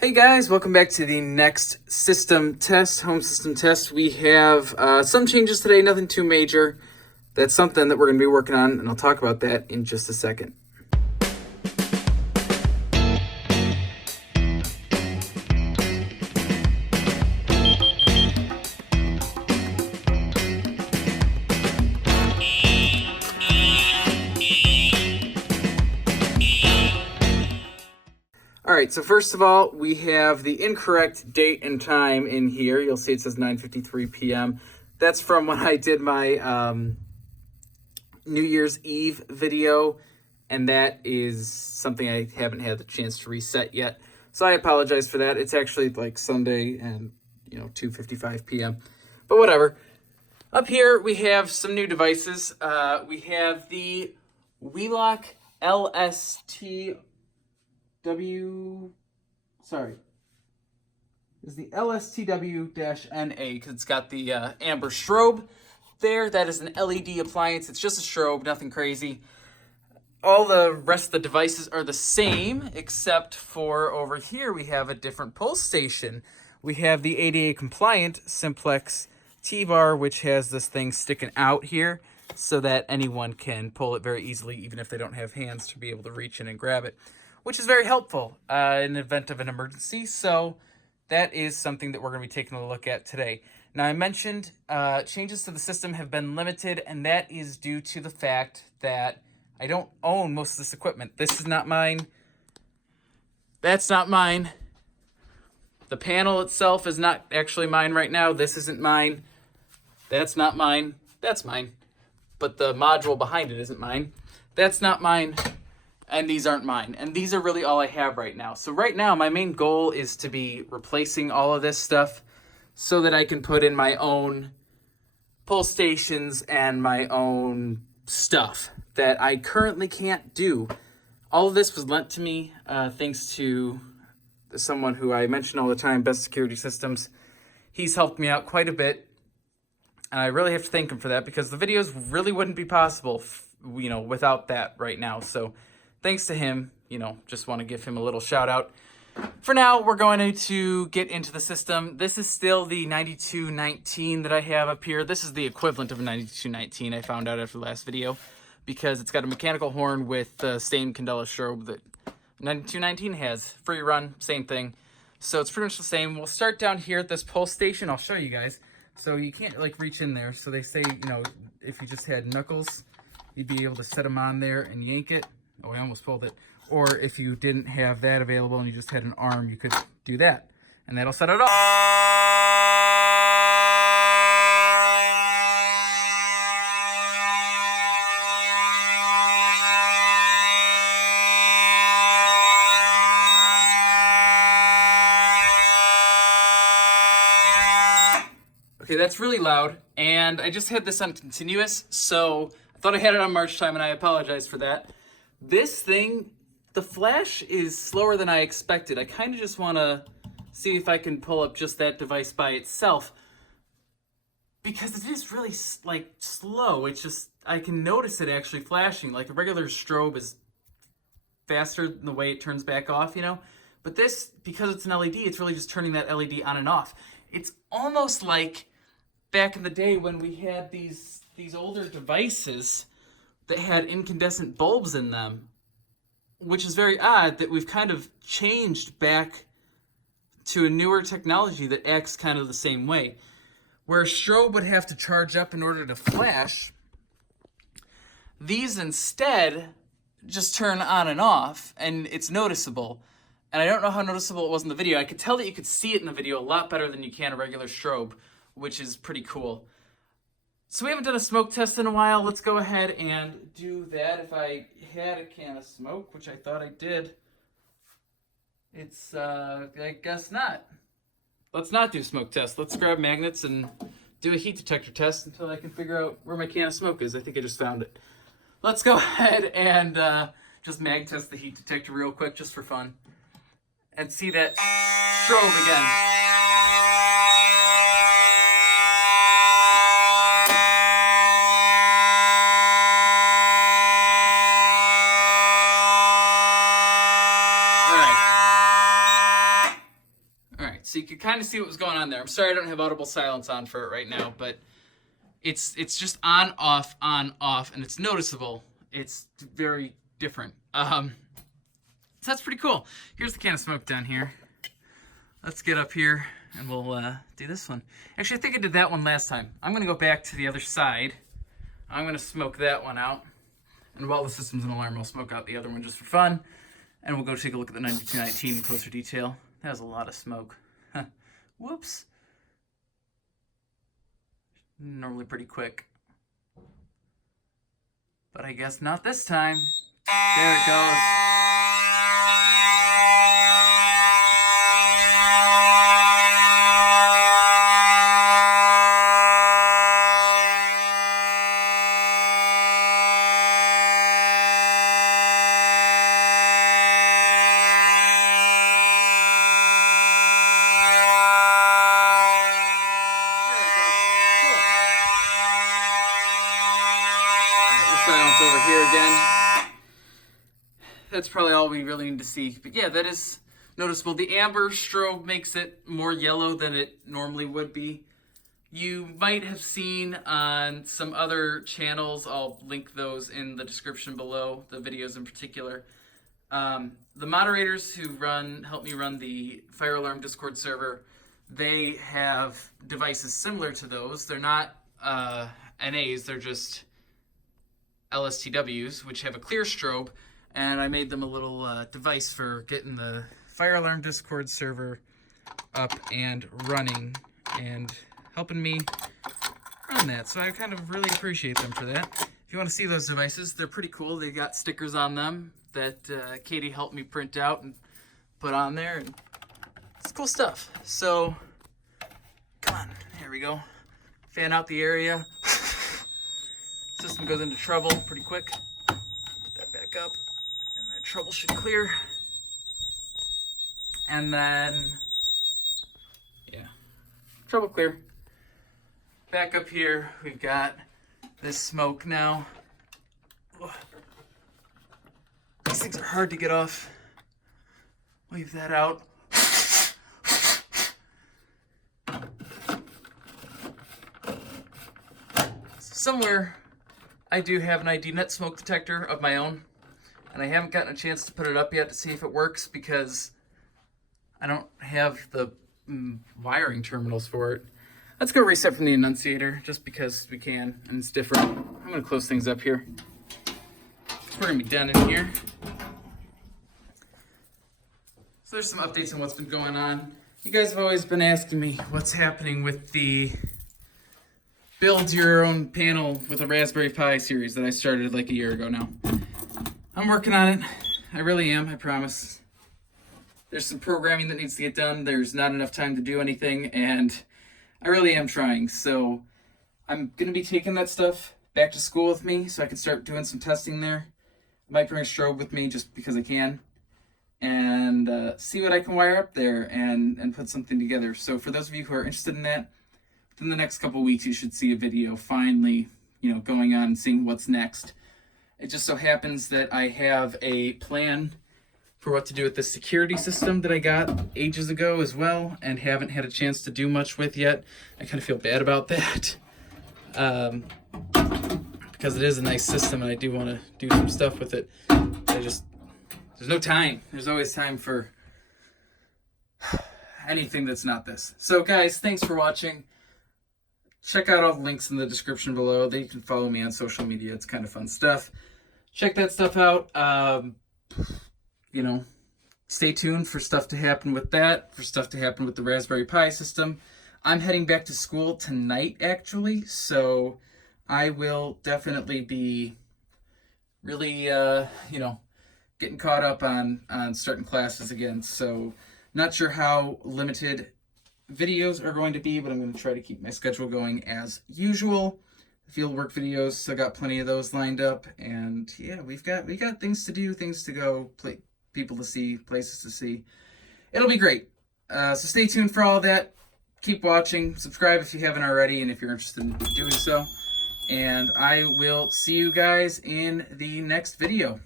Hey guys, welcome back to the next system test, home system test. We have some changes today, nothing too major. That's something that we're going to be working on, and I'll talk about that in just a second. All right, so first of all, we have the incorrect date and time in here. You'll see it says 9:53 p.m. That's from when I did my New Year's Eve video, and that is something I haven't had the chance to reset yet. So I apologize for that. It's actually like Sunday and 2:55 p.m. But whatever. Up here we have some new devices. We have the Wheelock LSTW. Sorry. Is the LSTW-NA because it's got the amber strobe there. That is an LED appliance. It's just a strobe, nothing crazy. All the rest of the devices are the same, except for over here we have a different pull station. We have the ADA compliant Simplex T-bar, which has this thing sticking out here so that anyone can pull it very easily, even if they don't have hands to be able to reach in and grab it, which is very helpful in the event of an emergency. So that is something that we're going to be taking a look at today. Now, I mentioned changes to the system have been limited, and that is due to the fact that I don't own most of this equipment. This is not mine. That's not mine. The panel itself is not actually mine right now. This isn't mine. That's not mine. That's mine. But the module behind it isn't mine. That's not mine. And these aren't mine. And these are really all I have right now. So right now, my main goal is to be replacing all of this stuff so that I can put in my own pull stations and my own stuff that I currently can't do. All of this was lent to me thanks to someone who I mention all the time, Best Security Systems. He's helped me out quite a bit. And I really have to thank him for that because the videos really wouldn't be possible, without that right now. So thanks to him, just want to give him a little shout out. For now, we're going to get into the system. This is still the 9219 that I have up here. This is the equivalent of a 9219 I found out after the last video because it's got a mechanical horn with the same Candela strobe that 9219 has. Free run, same thing. So it's pretty much the same. We'll start down here at this pull station. I'll show you guys. So you can't reach in there. So they say, if you just had knuckles, you'd be able to set them on there and yank it. Oh, I almost pulled it. Or if you didn't have that available and you just had an arm, you could do that. And that'll set it off. Okay, that's really loud, and I just had this on continuous, so I thought I had it on march time, and I apologize for that. This thing, the flash is slower than I expected. I kind of just want to see if I can pull up just that device by itself, because it is really, slow. It's just, I can notice it actually flashing. Like, the regular strobe is faster than the way it turns back off, But this, because it's an LED, it's really just turning that LED on and off. It's almost like back in the day when we had these older devices that had incandescent bulbs in them, which is very odd that we've kind of changed back to a newer technology that acts kind of the same way. Where a strobe would have to charge up in order to flash, these instead just turn on and off, and it's noticeable. And I don't know how noticeable it was in the video. I could tell that you could see it in the video a lot better than you can a regular strobe, which is pretty cool. So we haven't done a smoke test in a while. Let's go ahead and do that. If I had a can of smoke, which I thought I did, it's, I guess not. Let's not do smoke test. Let's grab magnets and do a heat detector test until I can figure out where my can of smoke is. I think I just found it. Let's go ahead and just mag test the heat detector real quick, just for fun. And see that strobe again. so you can kind of see what was going on there. I'm sorry I don't have audible silence on for it right now, but it's just on, off, and it's noticeable. It's very different. So that's pretty cool. Here's the can of smoke down here. Let's get up here and we'll do this one. Actually, I think I did that one last time. I'm going to go back to the other side. I'm going to smoke that one out. And while the system's an alarm, I'll smoke out the other one just for fun. And we'll go take a look at the 9219 in closer detail. That was a lot of smoke. Whoops. Normally pretty quick. But I guess not this time. There it goes. Silence over here again. That's probably all we really need to see. But yeah, that is noticeable. The amber strobe makes it more yellow than it normally would be. You might have seen on some other channels, I'll link those in the description below, the videos in particular. The moderators who help me run the Fire Alarm Discord server, they have devices similar to those. They're not NAs, they're just LSTWs, which have a clear strobe, and I made them a little device for getting the Fire Alarm Discord server up and running and helping me run that. So I kind of really appreciate them for that. If you want to see those devices, they're pretty cool. They got stickers on them that Katie helped me print out and put on there, and it's cool stuff. So, come on, here we go. Fan out the area. System goes into trouble pretty quick. Put that back up, and that trouble should clear. And then, yeah, trouble clear. Back up here, we've got this smoke now. Ugh. These things are hard to get off. Leave that out. Somewhere, I do have an IDNet smoke detector of my own, and I haven't gotten a chance to put it up yet to see if it works because I don't have the wiring terminals for it. Let's go reset from the annunciator just because we can and it's different. I'm going to close things up here. We're going to be done in here. So there's some updates on what's been going on. You guys have always been asking me what's happening with the build your own panel with a Raspberry Pi series that I started like a year ago now. I'm working on it. I really am, I promise. There's some programming that needs to get done. There's not enough time to do anything, and I really am trying. So I'm going to be taking that stuff back to school with me so I can start doing some testing there. I might bring a strobe with me just because I can, and see what I can wire up there and put something together. So for those of you who are interested in that, in the next couple weeks, you should see a video finally, going on and seeing what's next. It just so happens that I have a plan for what to do with the security system that I got ages ago as well and haven't had a chance to do much with yet. I kind of feel bad about that because it is a nice system and I do want to do some stuff with it. There's no time. There's always time for anything that's not this. So guys, thanks for watching. Check out all the links in the description below. They can follow me on social media. It's kind of fun stuff. Check that stuff out. Stay tuned for stuff to happen with that, for stuff to happen with the Raspberry Pi system. I'm heading back to school tonight, actually, so I will definitely be really, getting caught up on starting classes again. So not sure how limited videos are going to be, but I'm going to try to keep my schedule going as usual. Fieldwork videos, still got plenty of those lined up, and yeah, we got things to do, things to go, people to see, places to see. It'll be great. So stay tuned for all that. Keep watching, subscribe if you haven't already, and if you're interested in doing so. And I will see you guys in the next video.